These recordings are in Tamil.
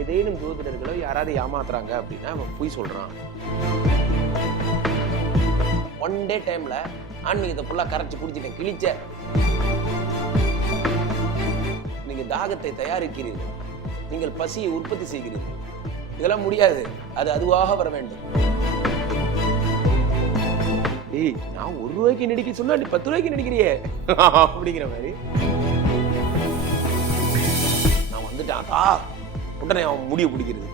ஏதேனும் ஜோதிடர்களோ யாராவது ஏமாத்துறாங்க அப்படின்னா அவன் பொய் சொல்றான். ஒன் டே டைம்ல ஆன்மீகத்தை ஃபுல்லா கரைச்சி குடிச்சிட்டேன் கிழிச்ச. நீங்க தாகத்தை தயாரிக்கிறீர்கள். நீங்கள் பசியை உற்பத்தி செய்கிறீர்கள். இதெல்லாம் முடியாது. அது அதுவாக வர வேண்டும். ஏய் நான் ஒரு ரூபாய்க்கு நடிக்க சொன்னா நீ பத்து ரூபாய்க்கு நடிக்கிறியே அப்படிங்கிற மாதிரி. நான் வந்துட்டேன் தா உடனே அவன் முடிய பிடிக்கிறது.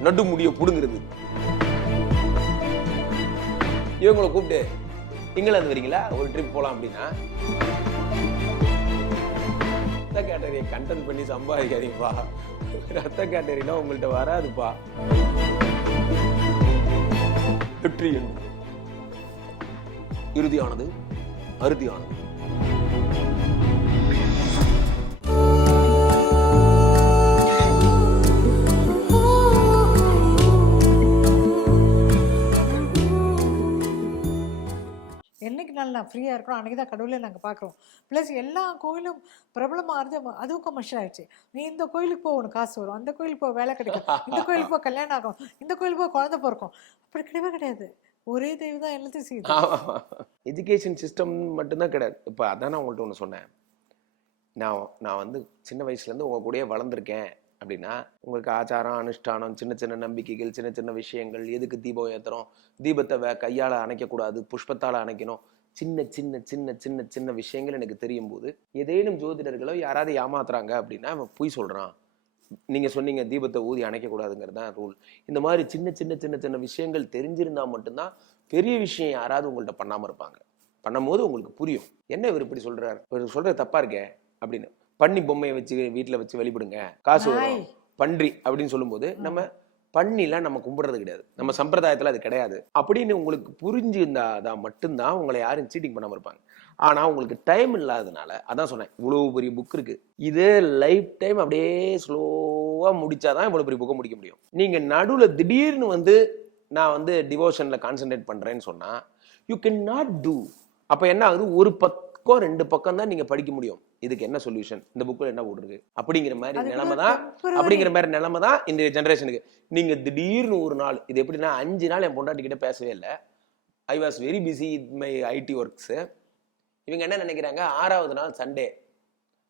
நடு முடிய பிடுங்கிறது. இவங்களை கூப்பிட்டு இங்கிலாந்து வரீங்களா? ஒரு ட்ரிப் போலாம் அப்படின்னா? ரத்த கேட்டரியை கண்டென்ட் பண்ணி சம்பாதிக்காதீங்கப்பா. ரத்த கேட்டரினா உங்கள்கிட்ட வராதுப்பா. வெற்றி என்பது இறுதியானது அறுதியானது. ஃப்ரீயாக இருக்கிறோம் அன்றைக்கி தான் கடவுளை நாங்கள் பார்க்குறோம் ப்ளஸ் எல்லா கோயிலும் பிரபலமாகிறது அதுவும் கமர்ஷியல் ஆகிடுச்சு நீ இந்த கோயிலுக்கு போ உனக்கு காசு வரும். அந்த கோயிலுக்கு போ வேலை கிடைக்கும். இந்த கோயிலுக்கு போ கல்யாணம் ஆகும். இந்த கோயிலுக்கு போ குழந்தை பிறக்கும். அப்படி கிடையவே கிடையாது. ஒரே தெய்வம் தான் எல்லாத்தையும் செய்யுது. எஜுகேஷன் சிஸ்டம் மட்டும்தான் கிடையாது. இப்போ அதான் நான் உங்கள்கிட்ட ஒன்று சொன்னேன். நான் நான் வந்து சின்ன வயசுலேருந்து உங்கள் கூடயே வளர்ந்துருக்கேன் அப்படின்னா உங்களுக்கு ஆச்சாரம் அனுஷ்டானம் சின்ன சின்ன நம்பிக்கைகள் சின்ன சின்ன விஷயங்கள் எதுக்கு தீபம் ஏற்றுறோம் தீபத்தை வே கையால் அணைக்கக்கூடாது புஷ்பத்தால் அணைக்கணும். சின்ன சின்ன சின்ன சின்ன சின்ன விஷயங்கள் எனக்கு தெரியும் போது ஏதேனும் ஜோதிடர்களோ யாராவது ஏமாத்துறாங்க அப்படின்னா அவன் பொய் சொல்கிறான் நீங்கள் சொன்னீங்க தீபத்தை ஊதி அணைக்கக்கூடாதுங்கிறது தான் ரூல் இந்த மாதிரி சின்ன சின்ன சின்ன சின்ன விஷயங்கள் தெரிஞ்சிருந்தா மட்டும்தான் பெரிய விஷயம் யாராவது உங்கள்கிட்ட பண்ணாமல் இருப்பாங்க. பண்ணும்போது உங்களுக்கு புரியும். என்ன இவர் இப்படி சொல்றாரு? இவர் சொல்றது தப்பா இருக்கே அப்படின்னு. பண்ணி பொம்மையை வச்சு வீட்டில் வச்சு வழிபடுங்க. காசு வரும். பன்றி அப்படின்னு சொல்லும்போது நம்ம பண்ணிலாம் நம்ம கும்பிடுறது கிடையாது. நம்ம சம்பிரதாயத்தில் அது கிடையாது. அப்படின்னு உங்களுக்கு புரிஞ்சிருந்தாதான் மட்டும்தான் உங்களை யாரும் சீட்டிங் பண்ணாமல் இருப்பாங்க. ஆனால் உங்களுக்கு டைம் இல்லாததுனால அதான் சொன்னேன் இவ்வளோ பெரிய புக் இருக்கு. இதே லைஃப் டைம் அப்படியே ஸ்லோவாக முடிச்சாதான் இவ்வளோ பெரிய புக்கை முடிக்க முடியும். நீங்கள் நடுவில் திடீர்னு வந்து நான் வந்து டிவோஷனில் கான்சென்ட்ரேட் பண்ணுறேன்னு சொன்னால் யூ கேன் நாட் டூ அப்போ என்ன ஆகுது? ஒரு பக்கம் ரெண்டு பக்கம் தான் நீங்கள் படிக்க முடியும். இதுக்கு என்ன சொல்யூஷன் இந்த புக்கில் என்ன போட்டிருக்கு? அப்படிங்கிற மாதிரி நிலைமை தான். அப்படிங்கிற மாதிரி நிலைமை தான் இந்த ஜென்ரேஷனுக்கு நீங்க திடீர்னு ஒரு நாள் இது எப்படின்னா அஞ்சு நாள் என் பொண்டாட்டி கிட்ட பேசவே இல்லை. I was very busy my IT works இவங்க என்ன நினைக்கிறாங்க? ஆறாவது நாள் Sunday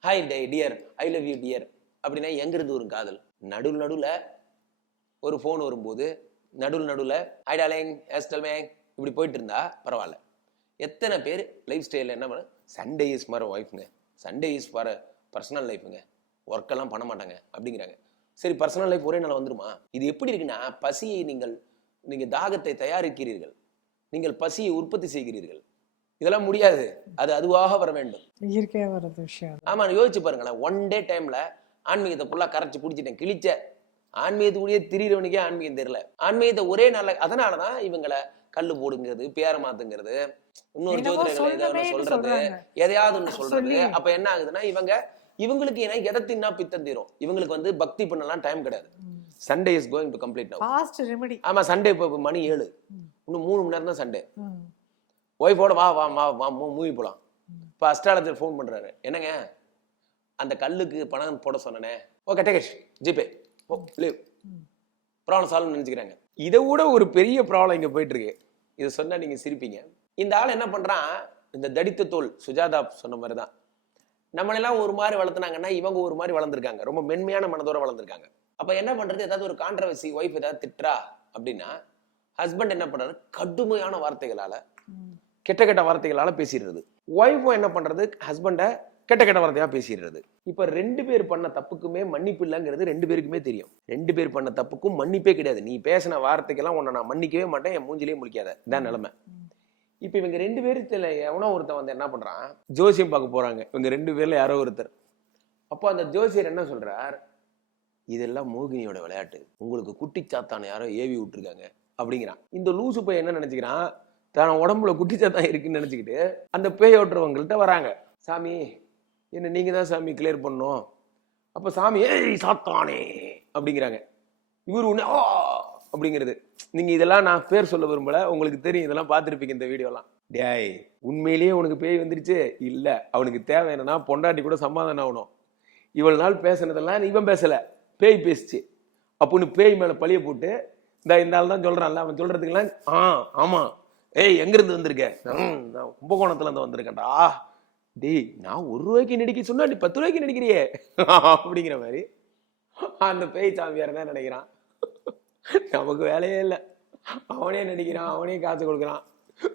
hi day dear I love you dear அப்படின்னா எங்கிருந்து வரும் காதல். நடுவில் நடுவில் ஒரு ஃபோன் வரும்போது நடுவில் நடுவில் ஹாய் டாலிங் ஹேஸ்டல் மேங் இப்படி போயிட்டு இருந்தா பரவாயில்ல. எத்தனை பேர் லைஃப் ஸ்டைலில் என்ன பண்ண சண்டே இஸ் ஃபார் ஒய்ஃப்ங்க சண்டே இஸ் ஃபார் பர்சனல் லைஃபுங்க ஒர்க்கெல்லாம் பண்ண மாட்டாங்க அப்படிங்கிறாங்க. சரி பர்சனல் லைஃப் ஒரே நாள் வந்துருமா? இது எப்படி இருக்குன்னா பசியை நீங்கள் நீங்கள் தாகத்தை தயாரிக்கிறீர்கள். நீங்கள் பசியை உற்பத்தி செய்கிறீர்கள். இதெல்லாம் முடியாது. அது அதுவாக வர வேண்டும். இயற்கையாக வர்றது விஷயம். ஆமா யோசிச்சு பாருங்களேன். ஒன் டே டைம்ல ஆன்மீகத்தை ஃபுல்லா கரைச்சு குடிச்சிட்டேன் கிழிச்ச ஆன்மீகத்துக்குள்ளேயே திரியிறவனுக்கே ஆன்மீகம் தெரியல. ஆன்மீகத்தை ஒரே நாள்ல அதனாலதான் இவங்களை கல்லு போடுங்கிறது பேர மாத்துங்கிறது. இன்னொரு ஜோதிடர்கள் ஏதோ சொல்லணுமேன்னு சொல்றது. எதையாவது ஒண்ணு சொல்றது. அப்ப என்ன ஆகுதுன்னா இவங்க இவங்களுக்கு ஏன்னா எதை தின்னா பித்தம் தீரும். இவங்களுக்கு வந்து பக்தி பண்ணலாம் டைம் கிடையாது. Sunday is going to complete now fast remedy ஆமா சண்டே இப்போ மணி ஏழு. இன்னும் மூணு மணி நேரம் தான் சண்டே ஒய்ஃபோட வா வா வா வா மூவி போலாம். இப்போ அஸ்ட்ராலஜர் ஃபோன் பண்றாரு. என்னங்க? அந்த கல்லுக்கு பணம் போட சொன்னனே. ஓகே டேகேஷ் ஜிபே ஓ லீவ் ப்ராப்ளம் சால்வ் நினைச்சுக்கிறாங்க. இதை விட ஒரு பெரிய ப்ராப்ளம் இங்க போயிட்டு இருக்கு இதை சொன்னா நீங்க சிரிப்பீங்க. இந்த ஆள் என்ன பண்றான்? இந்த தடித்த தோல் சுஜாதா சொன்ன மாதிரி தான் நம்மளெல்லாம் ஒரு மாதிரி வளர்த்துனாங்கன்னா இவங்க ஒரு மாதிரி வளர்ந்துருக்காங்க. ரொம்ப மென்மையான மனதோட வளர்ந்துருக்காங்க. அப்ப என்ன பண்றது? ஏதாவது ஒரு கான்ட்ரவர்சி ஒய்ஃப் ஏதாவது திட்டுறா? அப்படின்னா ஹஸ்பண்ட் என்ன பண்றாரு? கடுமையான வார்த்தைகளால கெட்ட கெட்ட வார்த்தைகளால பேசிடுறது. ஒய்ஃபும் என்ன பண்றது? ஹஸ்பண்டை கெட்ட கெட்ட வார்த்தையா பேசிடுறது. இப்ப ரெண்டு பேர் பண்ண தப்புக்குமே மன்னிப்பு இல்லைங்கிறது ரெண்டு பேருக்குமே தெரியும். ரெண்டு பேர் பண்ண தப்புக்கும் மன்னிப்பே கிடையாது. நீ பேசின வார்த்தைக்கெல்லாம் உன்னை நான் மன்னிக்கவே மாட்டேன் என் மூஞ்சிலேயே முடிக்காத இதான் நிலைமை. இப்ப இவங்க ரெண்டு பேருத்துல எவனோ ஒருத்தன் வந்து என்ன பண்றான்? ஜோசியம் பார்க்க போறாங்க. இவங்க ரெண்டு பேர்ல யாரோ ஒருத்தர். அப்போ அந்த ஜோசியர் என்ன சொல்றார்? இதெல்லாம் மோகினியோட விளையாட்டு. உங்களுக்கு குட்டி சாத்தான யாரோ ஏவி விட்டுருக்காங்க அப்படிங்கிறான். இந்த லூசு பையன் என்ன நினைச்சுக்கிறான்? தான் உடம்புல குட்டி சாத்தான் இருக்குன்னு நினைச்சுக்கிட்டு அந்த பேய் ஓட்டுறவங்கள்ட்ட வராங்க. சாமி என்ன நீங்கள் தான் சாமி கிளியர் பண்ணோம் அப்போ சாமி ஏய் சாத்தானே! அப்படிங்கிறாங்க. இவர் உடனே ஓ அப்படிங்கிறது. நீங்கள் இதெல்லாம் நான் பேர் சொல்ல விரும்பல. உங்களுக்கு தெரியும் இதெல்லாம் பார்த்துருப்பீங்க இந்த வீடியோலாம். டேய் உண்மையிலேயே உனக்கு பேய் வந்துருச்சு? இல்லை. அவனுக்கு தேவை என்னன்னா பொண்டாட்டி கூட சமாதானம் ஆகணும். இவ்வளவு நாள் பேசுனதெல்லாம் இவன் பேசலை. பேய் பேசிச்சு. அப்படின்னு பேய் மேலே பழிய போட்டு இந்த இந்த ஆள் தான் சொல்கிறான்ல அவன் சொல்கிறதுக்கெல்லாம் ஆ ஆமாம் ஏய் எங்கேருந்து வந்திருக்கேன் வந்திருக்க நான் கும்பகோணத்துல வந்திருக்கேன்டா. டேய் நான் ஒரு ரூபாய்க்கு நடிக்க சொன்னா நீ பத்து ரூபாய்க்கு நடிக்கிறியே? அப்படிங்கிற மாதிரி அந்த பேய் சாமியார் தான் நினைக்கிறான். நமக்கு வேலையே இல்லை. அவனே நடிக்கிறான் அவனே காசு கொடுக்குறான்.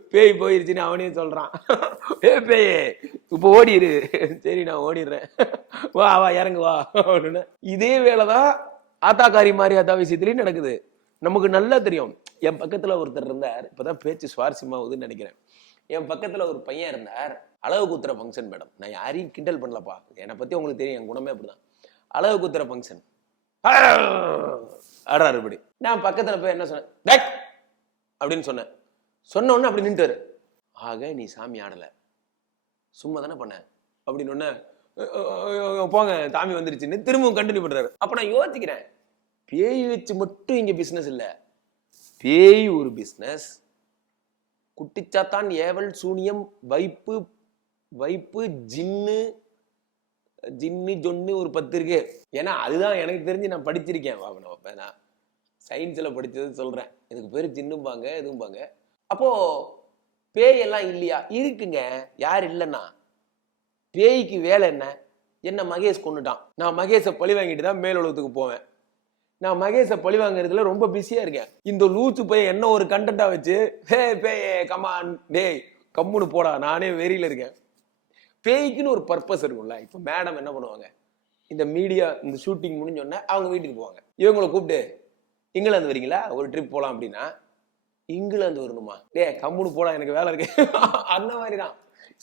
பேய் போயிருச்சுன்னு அவனே சொல்றான். ஏ பேயே இப்போ ஓடிடு சரி நான் ஓடிடுறேன். வா வா இறங்கு வா அப்படின்னு. இதே வேலைதான் ஆத்தாக்காரி மாதிரி ஆத்தா விஷயத்துலயும் நடக்குது. நமக்கு நல்லா தெரியும். என் பக்கத்துல ஒருத்தர் இருந்தார். இப்பதான் பேச்சு சுவாரஸ்யமாகுதுன்னு நினைக்கிறேன். என் பக்கத்துல ஒரு பையன் இருந்தார். அளவு குத்துற ஃபங்க்ஷன் மேடம் நான் யாரையும் கிண்டல் பண்ணலப்பா. என்னை பத்தி உங்களுக்கு தெரியும் என் குணமே அப்படிதான். அளவு குத்துற ஃபங்க்ஷன் ஆடுறாரு இப்படி. நான் பக்கத்துல போய் என்ன சொன்னேன்? "டேய்!" அப்படின்னு சொன்னேன். சொன்ன உடனே அப்படி நின்றுட்டாரு ஆக நீ சாமி ஆடல. சும்மா தானே பண்ண? அப்படின்னு உடனே போங்க சாமி வந்துருச்சுன்னு திரும்பவும் கண்டினியூ பண்றாரு. அப்ப நான் யோசிக்கிறேன். பேய் வச்சு மட்டும் இங்க பிசினஸ் இல்லை. பேய் ஒரு பிஸ்னஸ் குட்டிச்சாத்தான் ஏவல் சூனியம் வைப்பு வைப்பு ஜின்னு ஜின்னு ஜொன்னு ஒரு பத்து இருக்கு. ஏன்னா அதுதான் எனக்கு தெரிஞ்சு நான் படிச்சிருக்கேன். வா, நான் சயின்ஸில் நான் சொல்கிறேன் இதுக்கு பேர் ஜின்னும்பாங்க எதுவும்பாங்க அப்போ பேய் எல்லாம் இல்லையா? இருக்குங்க. யார் இல்லைன்னா பேய்க்கு வேலை என்ன? என்ன மகேஷ் கொண்டுட்டான் நான் மகேஷை பழி வாங்கிட்டு தான் மேலுலகத்துக்கு போவேன். நான் மகேஷை பழி வாங்குறதுல ரொம்ப பிஸியா இருக்கேன். இந்த லூச்சு போய் என்ன ஒரு கண்டென்ட்டா வச்சு ஹே பேயே கமான் டேய் கம்முன்னு போடா நானே வெறியில இருக்கேன். பேய்க்குன்னு ஒரு பர்பஸ் இருக்கும்ல. இப்போ மேடம் என்ன பண்ணுவாங்க? இந்த மீடியா இந்த ஷூட்டிங் முடிஞ்சோடனே அவங்க வீட்டுக்கு போவாங்க. இவங்களை கூப்பிட்டு இங்கிலாந்து வரீங்களா? ஒரு ட்ரிப் போகலாம் அப்படின்னா இங்கிலாந்து வரணுமா? டே கம்முன்னு போடா எனக்கு வேலை இருக்கு. அந்த மாதிரி தான்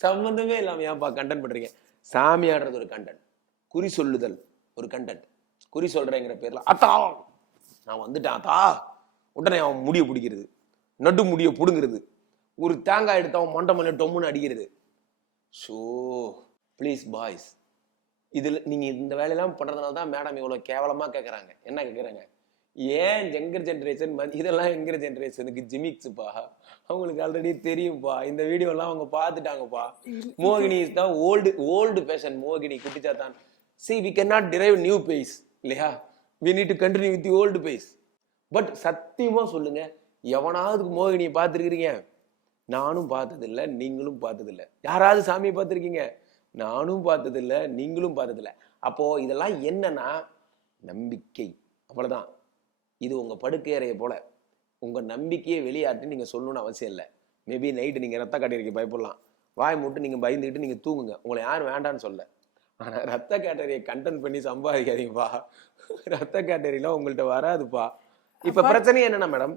சம்மந்தமே இல்லாமல் ஏன்ப்பா கண்டென்ட் பண்ணுறீங்க சாமி ஆடுறது ஒரு கண்டென்ட் குறி சொல்லுதல் ஒரு கண்டென்ட் குறி சொல்றேங்கிற பேர்ல அத்தா! நான் வந்துட்டேன் அத்தா! உடனே அவன் முடிய பிடிக்கிறது. நடு முடிய பிடுங்கிறது. ஒரு தேங்காய் எடுத்து அவன் மண்டை மேல டொம்முன்னு அடிக்கிறது. ஷோ ப்ளீஸ் பாய்ஸ் இதில் நீங்கள் இந்த வேலையெல்லாம் பண்ணுறதுனால தான் மேடம் இவ்வளோ கேவலமாக கேட்குறாங்க என்ன கேட்குறாங்க ஏன் யங்கர் ஜென்ரேஷன் இதெல்லாம் எங்கர் ஜென்ரேஷனுக்கு ஜிமிக்ஸுப்பா அவங்களுக்கு ஆல்ரெடி தெரியும்ப்பா இந்த வீடியோலாம் அவங்க பார்த்துட்டாங்கப்பா மோகினி இஸ் தான் ஓல்டு ஓல்டு ஃபேஷன் மோகினி குட்டிச்சாத்தான். See we can not drive new base இல்லையா? We need to continue with the old base but சத்தியமாக சொல்லுங்க எவனாவது மோகினியை பார்த்துருக்கிறீங்க? நானும் பார்த்ததில்ல நீங்களும் பார்த்ததில்ல. யாராவது சாமியை பார்த்துருக்கீங்க? நானும் பார்த்ததில்ல நீங்களும் பார்த்ததில்ல. அப்போது இதெல்லாம் என்னன்னா நம்பிக்கை. அவ்வளோதான் இது உங்கள் படுக்கை போல் போல. உங்க நம்பிக்கையை வெளியாட்டு நீங்கள் சொல்லணும்னு அவசியம் இல்லை. மேபி நைட்டு நீங்கள் ரத்த கட்டிருக்கீங்க பயப்படலாம். வாய் மூட்டு நீங்கள் பயந்துக்கிட்டு நீங்கள் தூங்குங்க. உங்களை யாரும் வேண்டான்னு சொல்ல ஆனா ரத்த கேட்டரியை கண்டென்ட் பண்ணி சம்பாதிக்காதீங்கப்பா. ரத்த கேட்டரியில உங்கள்ட்ட வராதுப்பா. இப்ப பிரச்சனை என்னன்னா மேடம்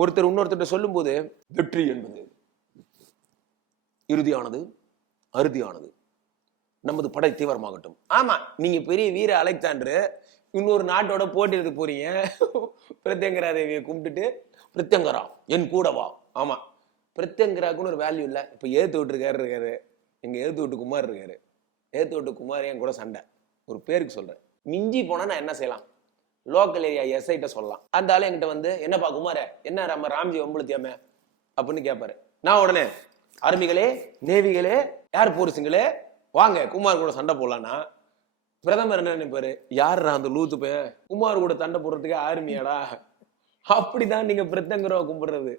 ஒருத்தர் இன்னொருத்தர்ட்ட சொல்லும்போது வெற்றி என்பது இறுதியானது அறுதியானது. நமது படை தீவிரமாகட்டும். ஆமா நீங்க பெரிய வீர அலெக்சாண்டரு இன்னொரு நாட்டோட போட்டியிட போறீங்க. பிரத்யங்கரா தேவியை கும்பிட்டுட்டு பிரத்யங்கரா என் கூட வா. ஆமா பிரத்யங்கராக்குன்னு ஒரு வேல்யூ இல்ல. இப்ப ஏத்து விட்டுருக்காரு இருக்காரு. எங்க ஏத்து விட்டு குமார் இருக்காரு. நேற்று விட்டு குமார் என் கூட சண்டை. ஒரு பேருக்கு சொல்கிறேன் மிஞ்சி போனால் நான் என்ன செய்யலாம்? லோக்கல் ஏரியா எஸ்ஐட்ட சொல்லலாம். அந்த ஆள் என்கிட்ட வந்து என்னப்பா குமார என்ன நம்ம ராம்ஜி வம்புழுத்தியாம? அப்படின்னு கேட்பாரு நான் உடனே ஆர்மிகளே நேவிகளே ஏர் போர்ஸுங்களே வாங்க குமார் கூட சண்டை போடலான்னா பிரதமர் என்ன நினைப்பாரு? யாருடா அந்த லூத்து பையன்? குமார் கூட சண்டை போடுறதுக்கு ஆர்மியாடா? அப்படிதான் நீங்க பிரத்தங்கரவை கும்பிடுறது.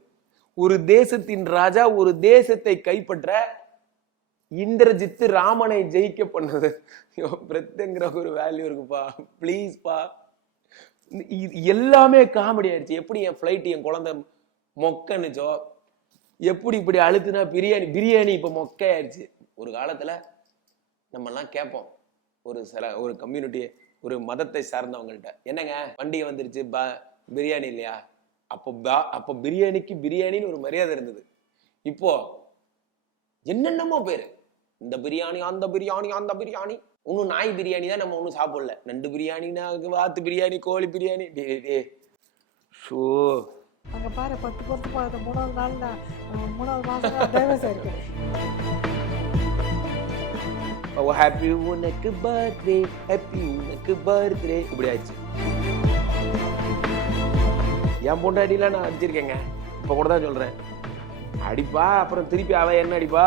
ஒரு தேசத்தின் ராஜா ஒரு தேசத்தை கைப்பற்ற இந்திரஜித்து ராமனை ஜெயிக்க பண்ணது. பிரத்துங்கிற ஒரு வேல்யூ இருக்குப்பா. ப்ளீஸ்ப்பா இது எல்லாமே காமெடி ஆயிடுச்சு. எப்படி என் ஃப்ளைட் என் குழந்தை மொக்கன்னுச்சோ எப்படி இப்படி அழுத்துனா பிரியாணி பிரியாணி இப்போ மொக்க ஆயிடுச்சு ஒரு காலத்தில் நம்ம எல்லாம் கேட்போம். ஒரு சில ஒரு கம்யூனிட்டி ஒரு மதத்தை சார்ந்தவங்கள்ட்ட என்னங்க பண்டிகை வந்துருச்சு ப பிரியாணி இல்லையா? அப்போ பா- அப்போ பிரியாணிக்கு பிரியாணின்னு ஒரு மரியாதை இருந்தது. இப்போ என்னென்னமோ பேர். இந்த பிரியாணி அந்த பிரியாணி அந்த பிரியாணி. இன்னும் நாய் பிரியாணி தான் நம்ம ஒன்றும் சாப்பிடல. நண்டு பிரியாணினா வாத்து பிரியாணி கோழி பிரியாணி. டே டே ஷோ. அங்க பாரு பத்து பொறுத்து பார்த்த மூணாவது நாள் நான் மூணாவது டைவர்ஸ் ஆயிருக்கு. ஓ ஹாப்பி உனக்கு பர்த்டே ஹாப்பி உனக்கு பர்த்டே இப்படி ஆயிடுச்சு. என் பொண்டாட்டிலாம் நான் அடிச்சிருக்கேங்க. இப்போ கூட தான் சொல்றேன். அடிப்பா அப்புறம் திருப்பி அவ என்ன அடிப்பா?